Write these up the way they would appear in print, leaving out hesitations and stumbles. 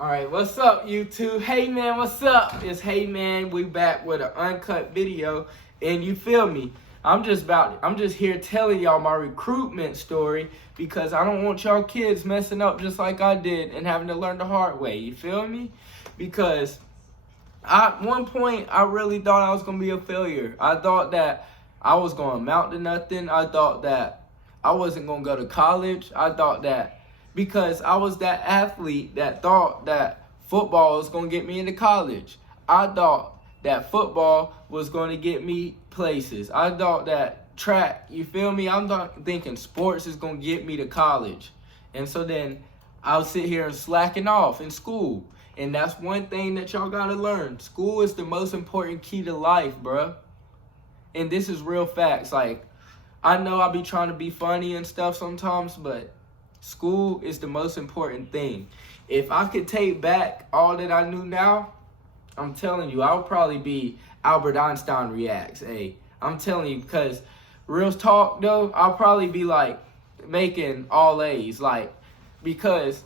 All right, what's up, YouTube? Hey, man, what's up? It's Hey, man. We back with an uncut video, and you feel me? I'm just here telling y'all my recruitment story because I don't want y'all kids messing up just like I did and having to learn the hard way. You feel me? Because at one point, I really thought I was going to be a failure. I thought that I was going to amount to nothing. I thought that I wasn't going to go to college. I thought that because I was that athlete that thought that football was going to get me into college. I thought that football was going to get me places. I thought that track, you feel me? I'm not thinking sports is going to get me to college. And so then I'll sit here and slacking off in school. And that's one thing that y'all got to learn. School is the most important key to life, bruh. And this is real facts. Like, I know I be trying to be funny and stuff sometimes, but school is the most important thing. If I could take back all that I knew now, I'm telling you, I would probably be Albert Einstein reacts. Hey, I'm telling you, because real talk though, I'll probably be like making all A's. Like, because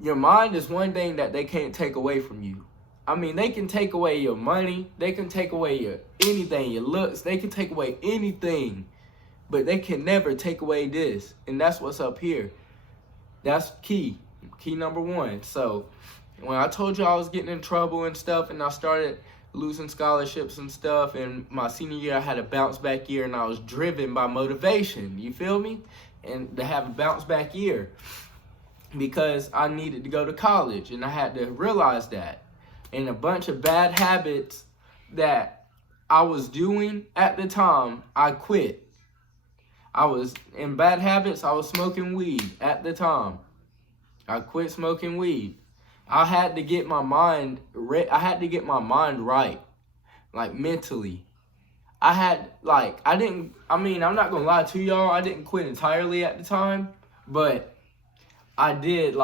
your mind is one thing that they can't take away from you. I mean, they can take away your money, they can take away your anything, your looks, they can take away anything. But they can never take away this. And that's what's up here. That's key. Key number one. So when I told you I was getting in trouble and stuff, and I started losing scholarships and stuff, and my senior year I had a bounce back year, and I was driven by motivation. You feel me? And to have a bounce back year. Because I needed to go to college. And I had to realize that. And a bunch of bad habits that I was doing at the time, I quit. I was in bad habits. I was smoking weed at the time. I quit smoking weed. I had to get my mind right, like mentally. I'm not gonna lie to y'all, I didn't quit entirely at the time, but I did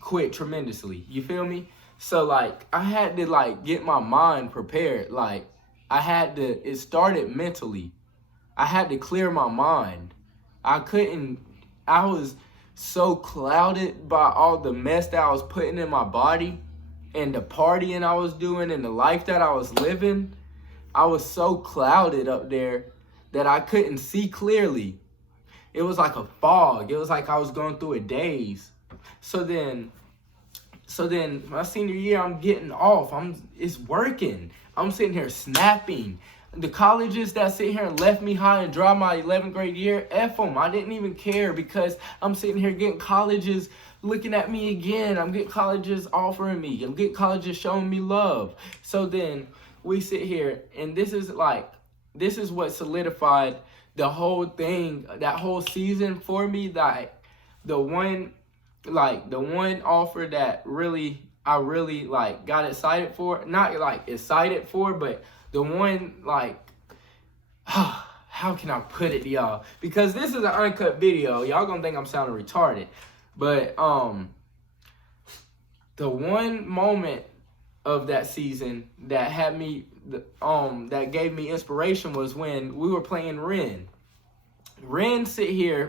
quit tremendously. You feel me? So I had to get my mind prepared. It started mentally. I had to clear my mind. I was so clouded by all the mess that I was putting in my body and the partying I was doing and the life that I was living. I was so clouded up there that I couldn't see clearly. It was like a fog. It was like I was going through a daze. So then my senior year, I'm getting off. It's working. I'm sitting here snapping. The colleges that sit here and left me high and dry my 11th grade year, F them. I didn't even care because I'm sitting here getting colleges looking at me again. I'm getting colleges offering me. I'm getting colleges showing me love. So then we sit here, and this is what solidified the whole thing, that whole season for me. The one offer that I really got excited for, not excited for, but the one, how can I put it to y'all? Because this is an uncut video. Y'all gonna think I'm sounding retarded. But the one moment of that season that had me, that gave me inspiration was when we were playing Ren. Ren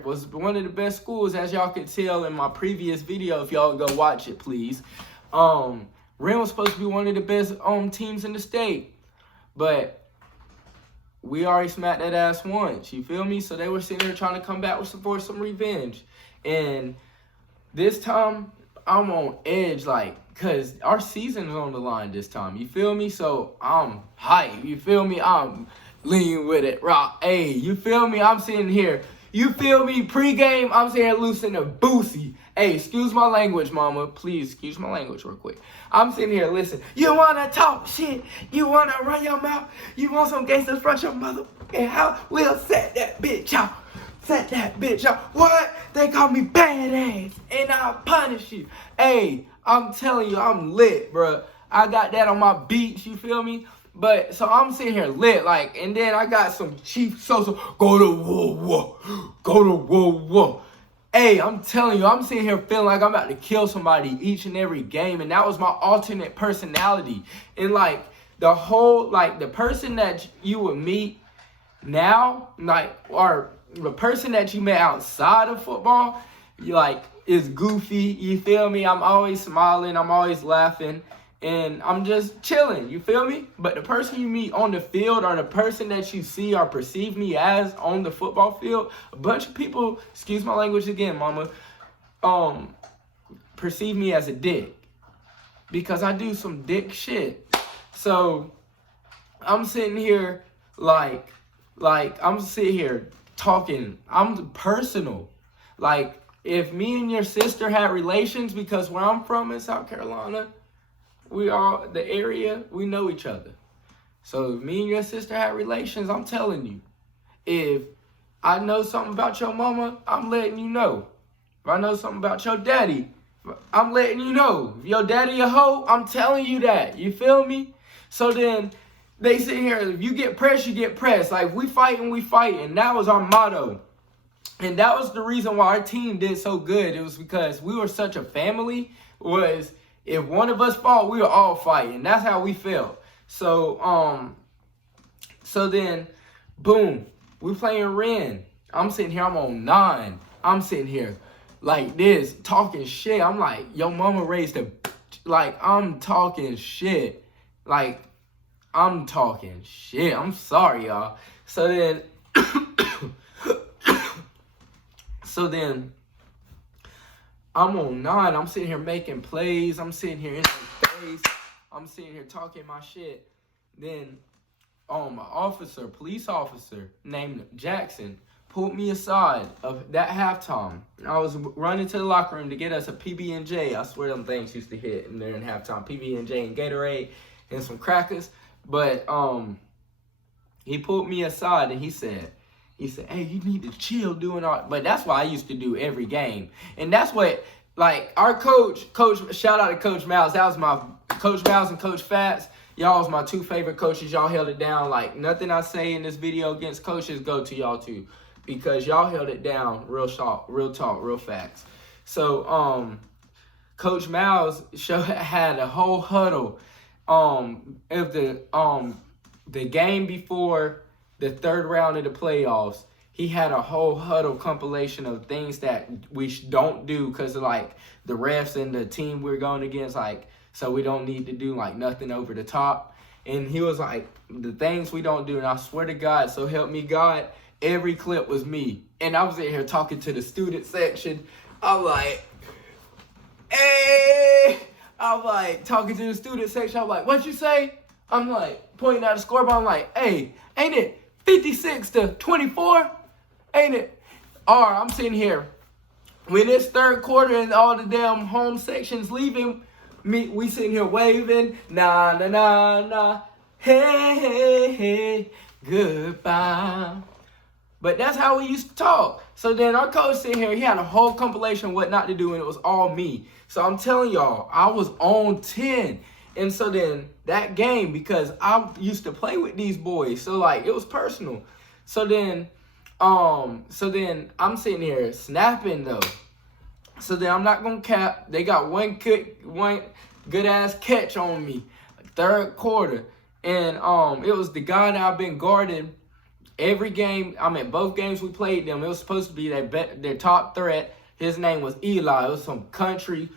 was one of the best schools, as y'all could tell in my previous video. If y'all go watch it, please. Ren was supposed to be one of the best teams in the state. But we already smacked that ass once, you feel me? So they were sitting there trying to come back for some revenge. And this time, I'm on edge, because our season is on the line this time, you feel me? So I'm hype, you feel me? I'm lean with it, rock, hey, you feel me? I'm sitting here, you feel me? Pre-game, I'm sitting here loosening a boosie. Hey, excuse my language, mama. Please, excuse my language real quick. I'm sitting here, listen. You want to talk shit? You want to run your mouth? You want some gangsters from your motherfucking house? We'll set that bitch out. Set that bitch out. What? They call me badass, and I'll punish you. Hey, I'm telling you, I'm lit, bro. I got that on my beats, you feel me? But, so I'm sitting here lit, and then I got some Chief Sosa, go to war, go to war. Hey, I'm telling you, I'm sitting here feeling like I'm about to kill somebody each and every game. And that was my alternate personality. And the person that you would meet now, or the person that you met outside of football, is goofy, you feel me? I'm always smiling, I'm always laughing, and I'm just chilling, you feel me? But the person you meet on the field, or the person that you see or perceive me as on the football field, a bunch of people, excuse my language again, mama, perceive me as a dick. Because I do some dick shit. So I'm sitting here like I'm sitting here talking. I'm personal. Like, if me and your sister had relations, because where I'm from in South Carolina, the area, we know each other. So if me and your sister had relations, I'm telling you. If I know something about your mama, I'm letting you know. If I know something about your daddy, I'm letting you know. If your daddy a hoe, I'm telling you that. You feel me? So then they sit here, if you get pressed, you get pressed. Like, we fighting, we fighting. That was our motto. And that was the reason why our team did so good. It was because we were such a family. Was if one of us fought, we were all fighting. That's how we felt. So then, boom, we playing Ren. I'm sitting here, I'm on 9. I'm sitting here like this, talking shit. I'm like, yo, mama raised a, like, I'm talking shit. Like, I'm talking shit. I'm sorry, y'all. So then, I'm on 9. I'm sitting here making plays. I'm sitting here in their face. I'm sitting here talking my shit. Then, my police officer named Jackson, pulled me aside of that halftime. I was running to the locker room to get us a PB&J. I swear them things used to hit in there in halftime. PB&J and Gatorade and some crackers. But he pulled me aside and he said, hey, you need to chill doing all. But that's what I used to do every game. And that's what, like, our coach, shout out to Coach Miles. That was my, Coach Miles and Coach Fats. Y'all was my 2 favorite coaches. Y'all held it down. Like, nothing I say in this video against coaches go to y'all too. Because y'all held it down real talk, real facts. So, Coach Miles had a whole huddle of the game before the 3rd round of the playoffs. He had a whole huddle compilation of things that we don't do because of, like, the refs and the team we're going against, like, so we don't need to do, like, nothing over the top. And he was like, the things we don't do, and I swear to God, so help me God, every clip was me. And I was in here talking to the student section. I'm like, hey. I'm like, talking to the student section. I'm like, what you say? I'm like, pointing out the scoreboard. I'm like, hey, ain't it 56-24? Ain't it? I'm sitting here. When it's 3rd quarter and all the damn home sections leaving, we sitting here waving. Nah, nah, nah, nah. Hey, hey, hey. Goodbye. But that's how we used to talk. So then our coach sitting here, he had a whole compilation of what not to do, and it was all me. So I'm telling y'all, I was on 10. And so then that game, because I used to play with these boys, so like it was personal. So then I'm sitting here snapping though. So then I'm not gonna cap. They got one good ass catch on me, 3rd quarter, and it was the guy that I've been guarding every game. I mean, both games we played them, it was supposed to be their top threat. His name was Eli. It was some country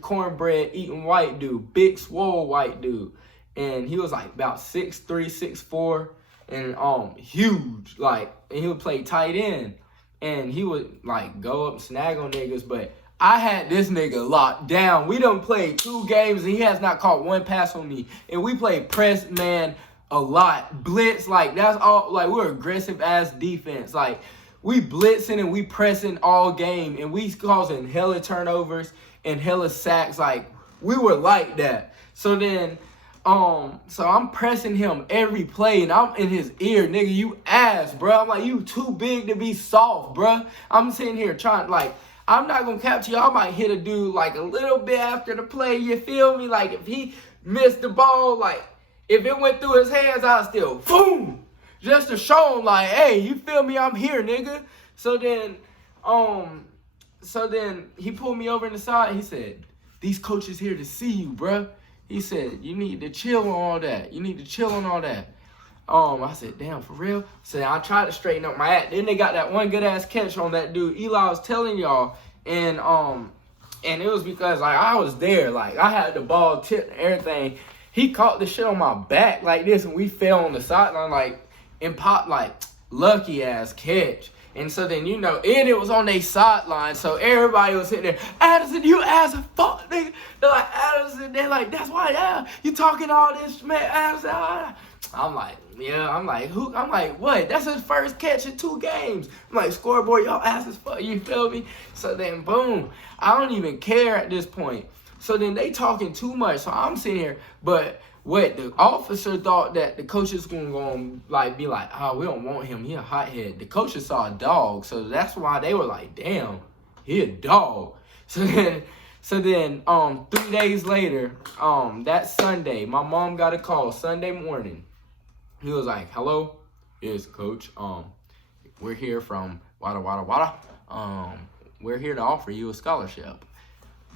cornbread eating white dude, big swole white dude, and he was like about 6'3", 6'4", and huge, like, and he would play tight end, and he would like go up and snag on niggas. But I had this nigga locked down. We done played 2 games and he has not caught 1 pass on me, and we played press man a lot, blitz, like that's all. Like, we're aggressive ass defense, like we blitzing and we pressing all game, and we causing hella turnovers and hella sacks. Like, we were like that. So then, so I'm pressing him every play, and I'm in his ear, nigga, you ass, bro. I'm like, you too big to be soft, bro. I'm sitting here trying, like, I'm not gonna capture you. I might hit a dude like a little bit after the play, you feel me? Like, if he missed the ball, like, if it went through his hands, I'd still, boom, just to show him, like, hey, you feel me? I'm here, nigga. So then he pulled me over in the side. He said, these coaches here to see you, bruh. He said, you need to chill on all that. You need to chill on all that. I said, damn, for real? So I tried to straighten up my act. Then they got that one good-ass catch on that dude. Eli was telling y'all, and it was because like I was there, like I had the ball tipped and everything. He caught the shit on my back like this, and we fell on the sideline like and popped like lucky ass catch. And so then, you know, and it was on their sideline, so everybody was sitting there, Addison, you ass a fuck, nigga. They're like, Addison, they're like, that's why, yeah, you talking all this, man, Addison. I'm like, yeah, I'm like, who? I'm like, what? That's his first catch in 2 games. I'm like, scoreboard, y'all ass as fuck, you feel me? So then, boom, I don't even care at this point. So then they talking too much, so I'm sitting here, but what the officer thought that the coaches gonna like be like, oh, we don't want him, he a hothead. The coaches saw a dog, so that's why they were like, damn, he a dog. So then 3 days later, that Sunday, my mom got a call Sunday morning. He was like, hello, yes, coach. We're here from Wada Wada Wada. We're here to offer you a scholarship.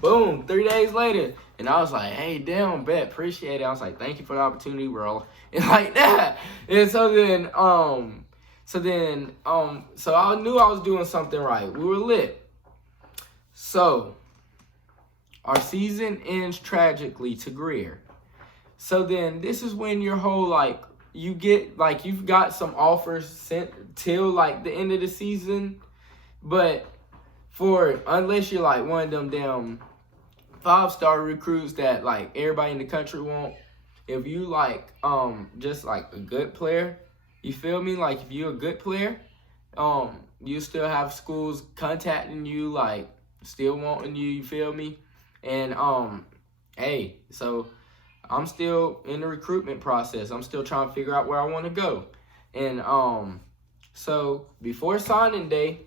Boom, 3 days later. And I was like, hey, damn, bet, appreciate it. I was like, thank you for the opportunity, bro. And like that. And so I knew I was doing something right. We were lit. So our season ends tragically to Greer. So then this is when your whole, like, you get, like, you've got some offers sent till, like, the end of the season. But unless you're, like, one of them damn 5-star recruits that, like, everybody in the country want, if you, like, just, like, a good player, you feel me? Like, if you're a good player, you still have schools contacting you, like, still wanting you, you feel me? And, hey, so I'm still in the recruitment process. I'm still trying to figure out where I want to go. And, so before signing day,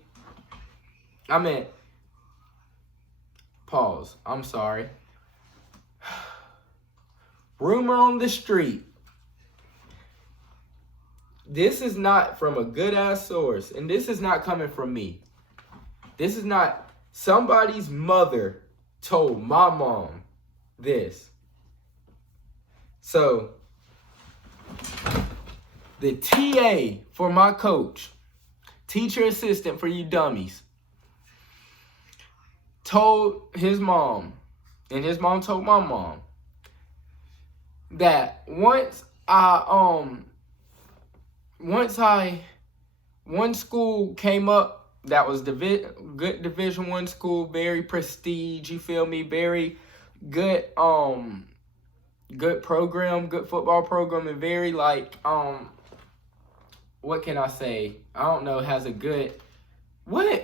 pause. I'm sorry. Rumor on the street. This is not from a good-ass source, and this is not coming from me. This is not somebody's mother told my mom this. So, the TA for my coach, teacher assistant for you dummies, told his mom, and his mom told my mom, that one school came up that was good Division I school, very prestige, you feel me, very good good program, good football program, and very like what can I say? I don't know, has a good what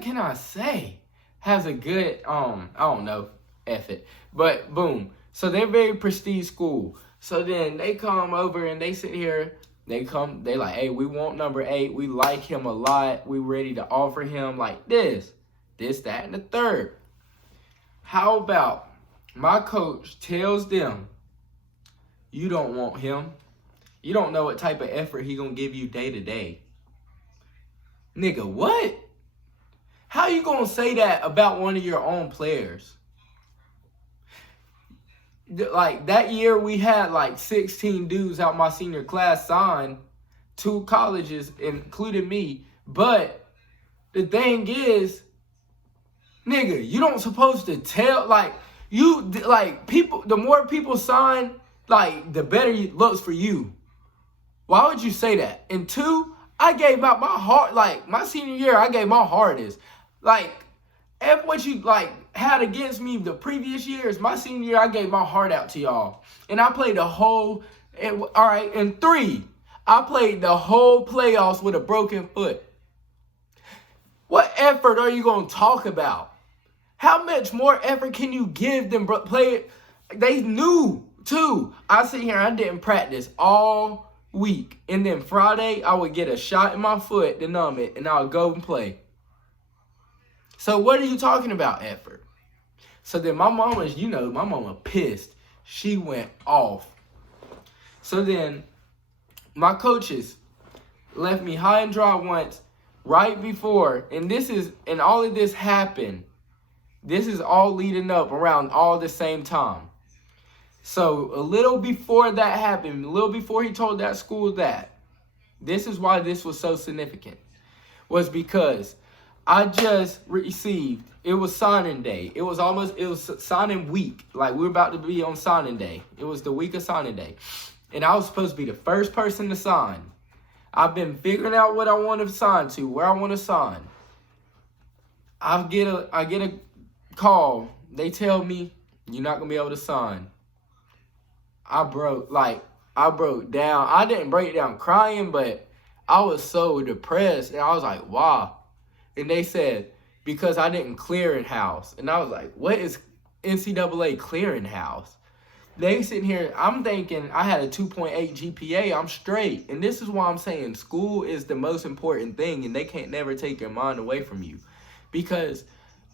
can I say? Has a good I don't know, F it. But boom. So they're very prestige school. So then they come over and they sit here, they like, hey, we want number 8. We like him a lot. We ready to offer him like this, that, and the third. How about my coach tells them, you don't want him. You don't know what type of effort he gonna give you day to day. Nigga, what? How you gonna say that about one of your own players? Like, that year we had like 16 dudes out my senior class signed, 2 colleges, including me. But the thing is, nigga, you don't supposed to tell, like, you, like, people, the more people sign, like, the better it looks for you. Why would you say that? And 2, I gave out my heart, like, my senior year, I gave my hardest. Like, if what you, like, had against me the previous years, my senior year, I gave my heart out to y'all. And I played the whole, all right, and 3, I played the whole playoffs with a broken foot. What effort are you going to talk about? How much more effort can you give them play it? They knew, too. I sit here, I didn't practice all week. And then Friday, I would get a shot in my foot to numb it, and I would go and play. So what are you talking about, effort? So then my mama pissed. She went off. So then my coaches left me high and dry once right before, and all of this happened. This is all leading up around all the same time. So a little before that happened, a little before he told that school that, this is why this was so significant, was because I just received, it was signing day. It was signing week. Like, we were about to be on signing day. It was the week of signing day. And I was supposed to be the first person to sign. I've been figuring out what I want to sign to, where I want to sign. I get a call. They tell me, you're not going to be able to sign. I broke down. I didn't break down crying, but I was so depressed. And I was like, wow. And they said, because I didn't clearinghouse. And I was like, what is NCAA clearinghouse? They sitting here, I'm thinking I had a 2.8 GPA, I'm straight. And this is why I'm saying school is the most important thing, and they can't never take your mind away from you. Because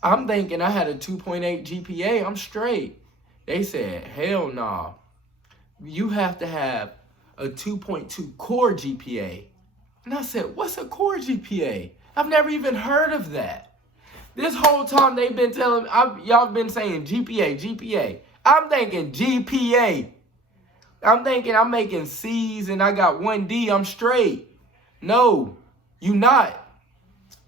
I'm thinking I had a 2.8 GPA, I'm straight. They said, hell nah. You have to have a 2.2 core GPA. And I said, what's a core GPA? I've never even heard of that. This whole time they've been telling me, y'all been saying GPA. I'm thinking GPA. I'm thinking I'm making C's and I got 1 D, I'm straight. No, you not.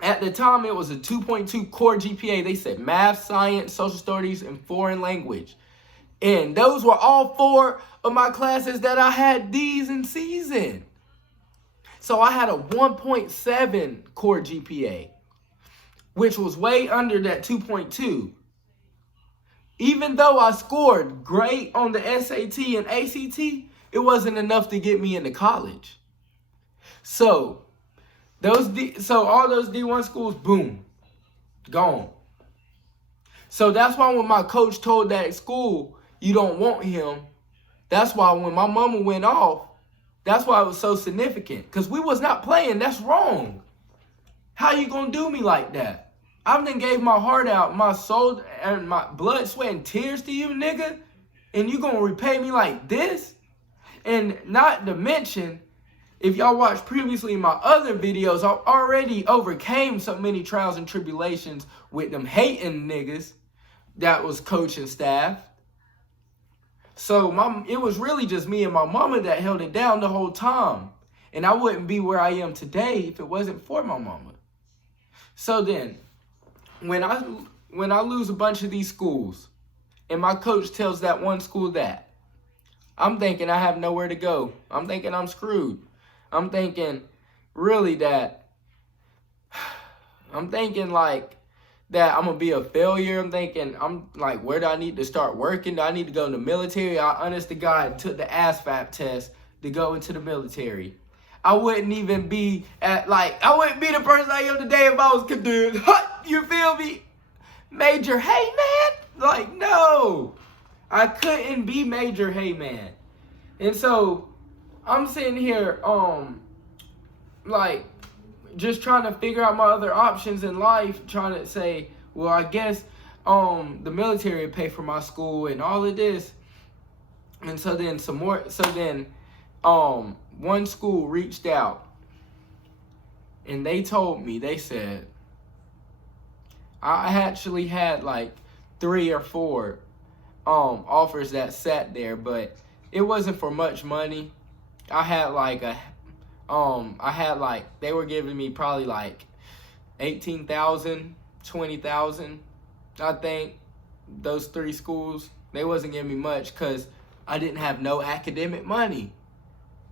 At the time, it was a 2.2 core GPA. They said math, science, social studies, and foreign language. And those were all 4 of my classes that I had D's and C's in. So I had a 1.7 core GPA, which was way under that 2.2. Even though I scored great on the SAT and ACT, it wasn't enough to get me into college. So all those D1 schools, boom, gone. So that's why when my coach told that school, you don't want him, that's why when my mama went off, that's why it was so significant. Because we was not playing. That's wrong. How you going to do me like that? I done gave my heart out, my soul, and my blood, sweat, and tears to you, nigga? And you going to repay me like this? And not to mention, if y'all watched previously my other videos, I already overcame so many trials and tribulations with them hating niggas that was coaching staff. So it was really just me and my mama that held it down the whole time. And I wouldn't be where I am today if it wasn't for my mama. So then, when I lose a bunch of these schools, and my coach tells that one school that, I'm thinking I have nowhere to go. I'm thinking I'm screwed. I'm thinking really that, I'm thinking like that I'm going to be a failure. I'm thinking, I'm like, where do I need to start working? Do I need to go in the military? I, honest to God, took the ASVAB test to go into the military. I wouldn't even be I wouldn't be the person I am today if I was considered, you feel me? Major hey man? Like, no. I couldn't be major hey man. And so I'm sitting here, just trying to figure out my other options in life, trying to say, well, I guess the military would pay for my school and all of this. And so then one school reached out and they told me, they said, I actually had like 3 or 4 offers that sat there, but it wasn't for much money. I had they were giving me probably like 18,000, 20,000. I think those 3 schools, they wasn't giving me much because I didn't have no academic money.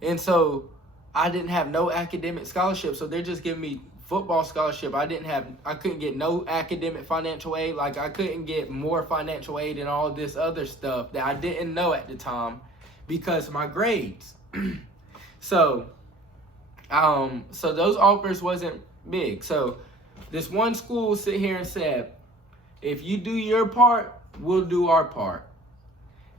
And so I didn't have no academic scholarship. So they're just giving me football scholarship. I couldn't get no academic financial aid. Like, I couldn't get more financial aid and all this other stuff that I didn't know at the time because of my grades. So those offers wasn't big. So this one school sit here and said, if you do your part, we'll do our part.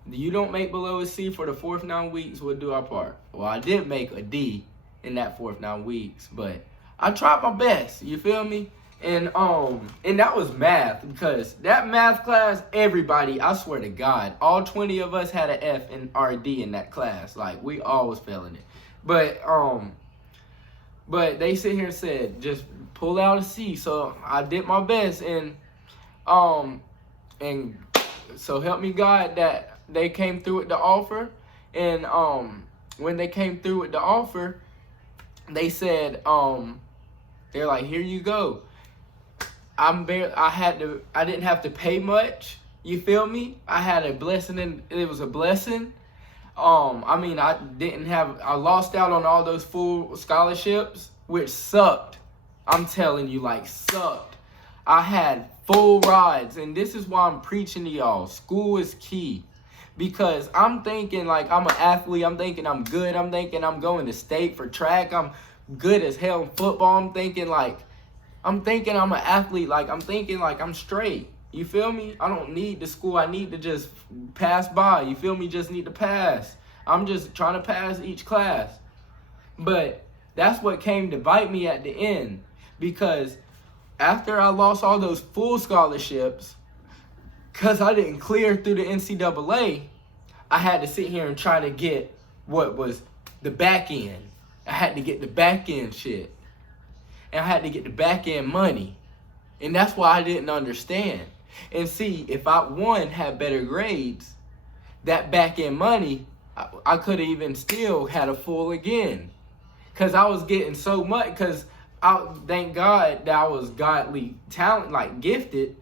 You don't make below a C for the 4th 9 weeks, we'll do our part. Well, I did make a D in that 4th 9 weeks, but I tried my best, you feel me? And that was math, because that math class, everybody, I swear to God, all 20 of us had an F and RD in that class. Like, we all was failing it. But they sit here and said, just pull out a C. So I did my best, and so help me God that they came through with the offer. And when they came through with the offer, they said, they're like, here you go. I didn't have to pay much. You feel me? I had a blessing, and it was a blessing. I lost out on all those full scholarships, which sucked. I'm telling you, like, sucked. I had full rides, and this is why I'm preaching to y'all. School is key. Because I'm thinking like I'm an athlete. I'm thinking I'm good. I'm thinking I'm going to state for track. I'm good as hell in football. I'm thinking I'm an athlete. Like, I'm thinking like I'm straight. You feel me? I don't need the school. I need to just pass by. You feel me? Just need to pass. I'm just trying to pass each class. But that's what came to bite me at the end. Because after I lost all those full scholarships, because I didn't clear through the NCAA, I had to sit here and try to get what was the back end. I had to get the back end shit. And I had to get the back end money. And that's why I didn't understand. And see, if I, had better grades, that back end money, I could have even still had a full again. Because I was getting so much, because thank God that I was godly talent, like gifted,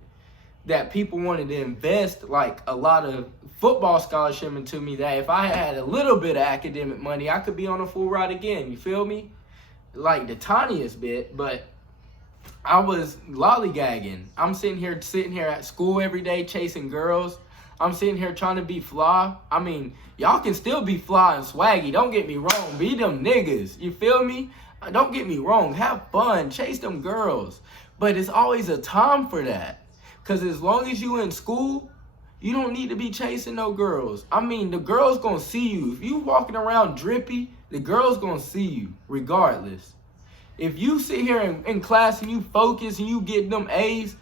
that people wanted to invest like a lot of football scholarship into me, that if I had a little bit of academic money, I could be on a full ride again. You feel me? Like the tiniest bit, but I was lollygagging. I'm sitting here at school every day chasing girls. I'm sitting here trying to be fly. I mean, y'all can still be fly and swaggy. Don't get me wrong. Be them niggas. You feel me? Don't get me wrong. Have fun. Chase them girls. But it's always a time for that. Because as long as you in school, you don't need to be chasing no girls. I mean, the girls going to see you. If you walking around drippy, the girls going to see you regardless. If you sit here in class and you focus and you get them A's,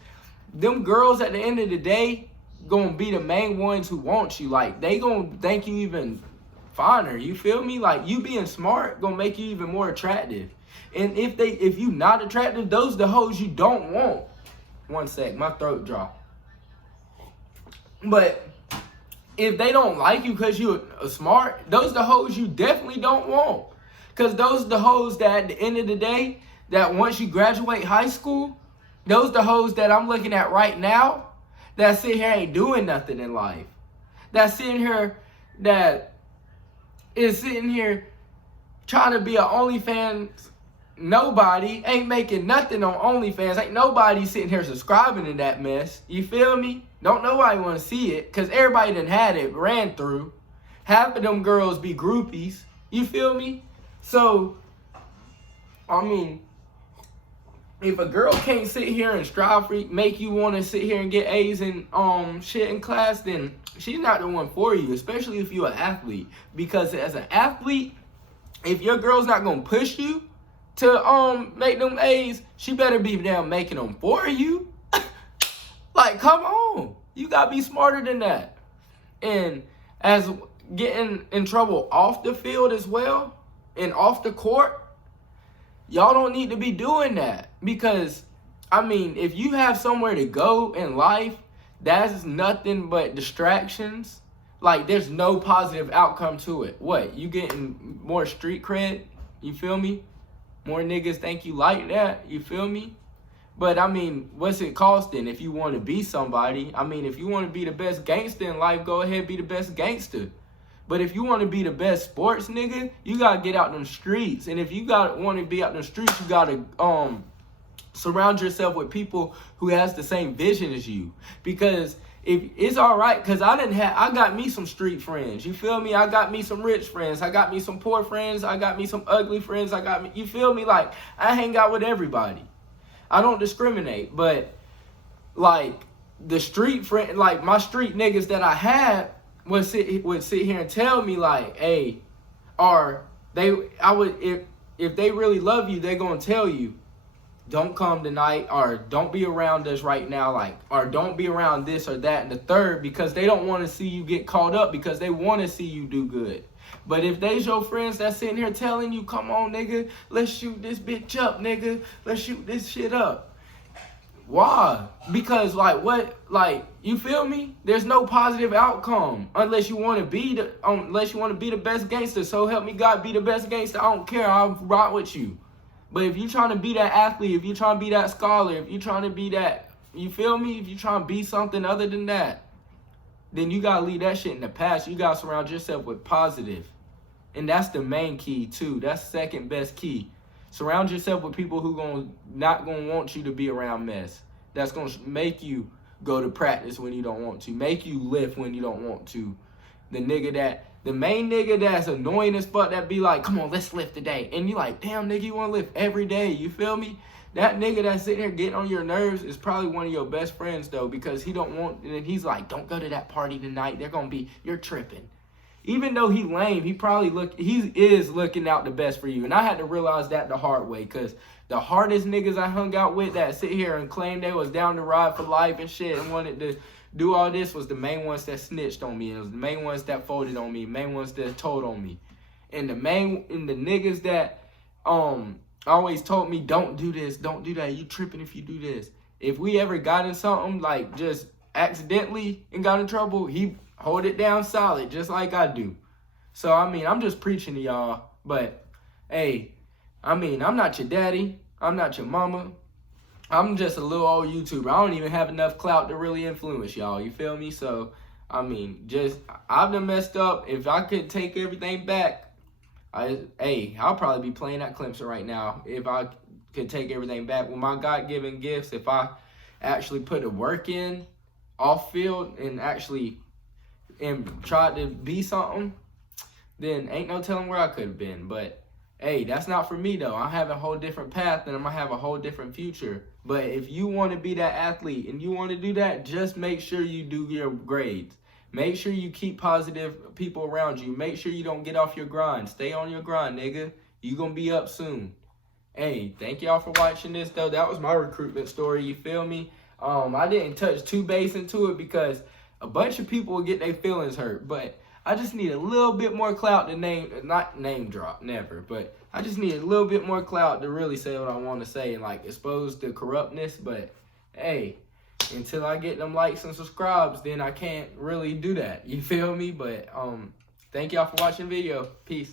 them girls at the end of the day going to be the main ones who want you. Like, they going to think you even finer. You feel me? Like, you being smart going to make you even more attractive. And if you not attractive, those the hoes you don't want. One sec, my throat dropped. But if they don't like you because you're smart, those the hoes you definitely don't want. Because those the hoes that at the end of the day, that once you graduate high school, those the hoes that I'm looking at right now, that sit here ain't doing nothing in life. That is sitting here trying to be an OnlyFans nobody, ain't making nothing on OnlyFans. Ain't nobody sitting here subscribing to that mess. You feel me? Don't nobody want to see it, because everybody done had it, ran through. Half of them girls be groupies. You feel me? So, I mean, if a girl can't sit here and strive for, make you want to sit here and get A's and shit in class, then she's not the one for you, especially if you're an athlete. Because as an athlete, if your girl's not going to push you to make them A's, she better be damn making them for you. Like, come on. You got to be smarter than that. And as getting in trouble off the field as well and off the court, y'all don't need to be doing that. Because, I mean, if you have somewhere to go in life, that's nothing but distractions. Like, there's no positive outcome to it. What? You getting more street cred? You feel me? More niggas think you like that. You feel me? But, I mean, what's it costing if you want to be somebody? I mean, if you want to be the best gangster in life, go ahead, be the best gangster. But if you want to be the best sports nigga, you got to get out them streets. And if you want to be out them streets, you got to surround yourself with people who has the same vision as you. Because if it's all right, because I got me some street friends. You feel me? I got me some rich friends. I got me some poor friends. I got me some ugly friends. You feel me? Like, I hang out with everybody. I don't discriminate. But, like, the street friend, like, my street niggas that I had would sit here and tell me, like, hey, if they really love you, they're gonna tell you, don't come tonight, or don't be around us right now, like, or don't be around this or that and the third, because they don't want to see you get caught up, because they want to see you do good. But if they's your friends that's sitting here telling you, come on, nigga, let's shoot this bitch up, nigga, let's shoot this shit up. Why? Because, like, what, like, you feel me? There's no positive outcome unless you want to be the best gangster. So help me God, be the best gangster. I don't care. I'll rock with you. But if you trying to be that athlete, if you trying to be that scholar, if you trying to be that, you feel me? If you trying to be something other than that, then you got to leave that shit in the past. You got to surround yourself with positive. And that's the main key, too. That's second best key. Surround yourself with people who not going to want you to be around mess. That's going to make you go to practice when you don't want to. Make you lift when you don't want to. The main nigga that's annoying as fuck that be like, come on, let's lift today. And you like, damn, nigga, you want to lift every day. You feel me? That nigga that's sitting here getting on your nerves is probably one of your best friends, though, because he don't want, and he's like, don't go to that party tonight. They're going to be, you're tripping. Even though he lame, he is looking out the best for you. And I had to realize that the hard way, because the hardest niggas I hung out with that sit here and claim they was down to ride for life and shit and wanted to do all this was the main ones that snitched on me. It was the main ones that folded on me, main ones that told on me. And the niggas that always told me, don't do this, don't do that, you tripping if you do this. If we ever got in something, like just accidentally and got in trouble, he hold it down solid, just like I do. So, I mean, I'm just preaching to y'all. But, hey, I mean, I'm not your daddy. I'm not your mama. I'm just a little old YouTuber. I don't even have enough clout to really influence y'all. You feel me? So, I mean, I've done messed up. If I could take everything back, I'll probably be playing at Clemson right now if I could take everything back. With my God-given gifts, if I actually put the work in off field and tried to be something, then ain't no telling where I could have been. But, hey, that's not for me, though. I have a whole different path, and I'm going to have a whole different future. But if you want to be that athlete and you want to do that, just make sure you do your grades. Make sure you keep positive people around you. Make sure you don't get off your grind. Stay on your grind, nigga. You going to be up soon. Hey, thank y'all for watching this, though. That was my recruitment story, you feel me? I didn't touch too base into it because a bunch of people will get their feelings hurt. But I just need a little bit more clout to not name drop, never. But I just need a little bit more clout to really say what I want to say and, like, expose the corruptness. But, hey, until I get them likes and subscribes, then I can't really do that. You feel me? But thank y'all for watching the video. Peace.